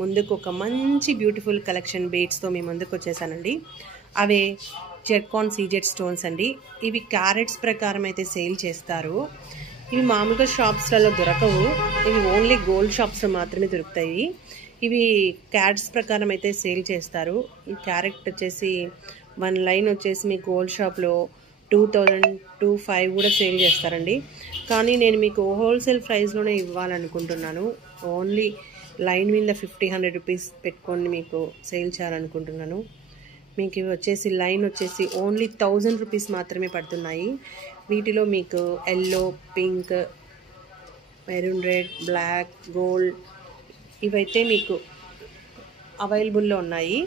ముందుకు ఒక మంచి బ్యూటిఫుల్ కలెక్షన్ బీడ్స్తో మీ ముందుకు వచ్చేసానండి. అవే జెర్కాన్ సీజెడ్ స్టోన్స్ అండి. ఇవి క్యారెట్స్ ప్రకారం అయితే సేల్ చేస్తారు. ఇవి మామూలుగా షాప్స్లలో దొరకవు. ఇవి ఓన్లీ గోల్డ్ షాప్స్లో మాత్రమే దొరుకుతాయి. ఇవి క్యారెట్స్ ప్రకారం అయితే సేల్ చేస్తారు. ఈ క్యారెట్ వచ్చేసి 1 లైన్ వచ్చేసి మీ గోల్డ్ షాప్లో 2000, 2500 కూడా సేల్ చేస్తారండి. కానీ నేను మీకు హోల్సేల్ ప్రైస్లోనే ఇవ్వాలనుకుంటున్నాను. ఓన్లీ లైన్ మీద 50-100 రూపీస్ పెట్టుకొని మీకు సేల్ చేయాలనుకుంటున్నాను. మీకు ఇవి వచ్చేసి లైన్ వచ్చేసి ఓన్లీ 1000 రూపీస్ మాత్రమే పడుతున్నాయి. వీటిలో మీకు yellow, pink, maroon red, black, gold ఇవైతే మీకు అవైలబుల్లో ఉన్నాయి.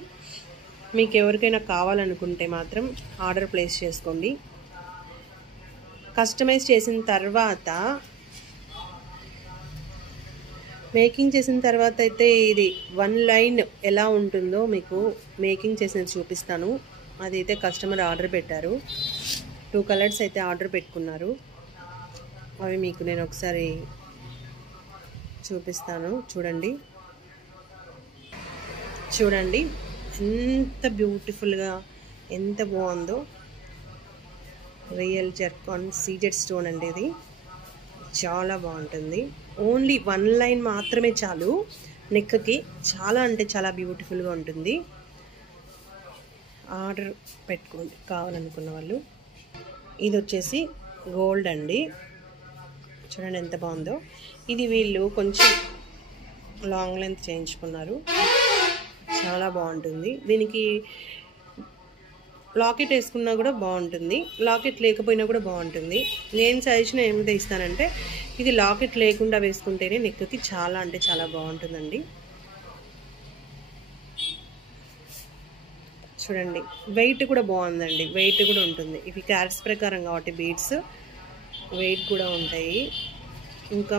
మీకు ఎవరికైనా కావాలనుకుంటే మాత్రం ఆర్డర్ ప్లేస్ చేసుకోండి. కస్టమైజ్ చేసిన తర్వాత మేకింగ్ చేసిన తర్వాత అయితే ఇది 1 లైన్ ఎలా ఉంటుందో మీకు మేకింగ్ చేసినది చూపిస్తాను. అదైతే కస్టమర్ ఆర్డర్ పెట్టారు. 2 కలర్స్ అయితే ఆర్డర్ పెట్టుకున్నారు. అవి మీకు నేను ఒకసారి చూపిస్తాను. చూడండి ఎంత బ్యూటిఫుల్గా ఎంత బాగుందో. రియల్ జెర్కాన్ సీజెడ్ స్టోన్ అండి. ఇది చాలా బాగుంటుంది. ఓన్లీ 1 లైన్ మాత్రమే చాలు నెక్కి. చాలా అంటే చాలా బ్యూటిఫుల్గా ఉంటుంది. ఆర్డర్ పెట్టుకోండి కావాలనుకున్న వాళ్ళు. ఇది వచ్చేసి గోల్డ్ అండి. చూడండి ఎంత బాగుందో. ఇది వీళ్ళు కొంచెం లాంగ్ లెంత్ చేయించుకున్నారు. చాలా బాగుంటుంది. దీనికి లాకెట్ వేసుకున్నా కూడా బాగుంటుంది, లాకెట్ లేకపోయినా కూడా బాగుంటుంది. నేను సజెషన్ ఏమిటో ఇస్తానంటే ఇది లాకెట్ లేకుండా వేసుకుంటేనే నెక్కి చాలా అంటే చాలా బాగుంటుందండి. చూడండి వెయిట్ కూడా బాగుందండి. వెయిట్ కూడా ఉంటుంది. ఇవి క్యారెట్స్ ప్రకారం కాబట్టి బీడ్స్ వెయిట్ కూడా ఉంటాయి. ఇంకా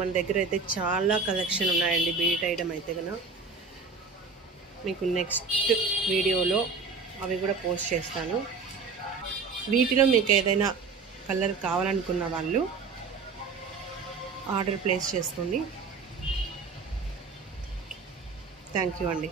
మన దగ్గర అయితే చాలా కలెక్షన్ ఉన్నాయండి బీడ్ ఐటమ్ అయితే కనుక. మీకు నెక్స్ట్ వీడియోలో అవి కూడా పోస్ట్ చేస్తాను. వీటిలో మీకు ఏదైనా కలర్ కావాలనుకున్న వాళ్ళు ఆర్డర్ ప్లేస్ చేసుకోండి. థ్యాంక్ యూ అండి.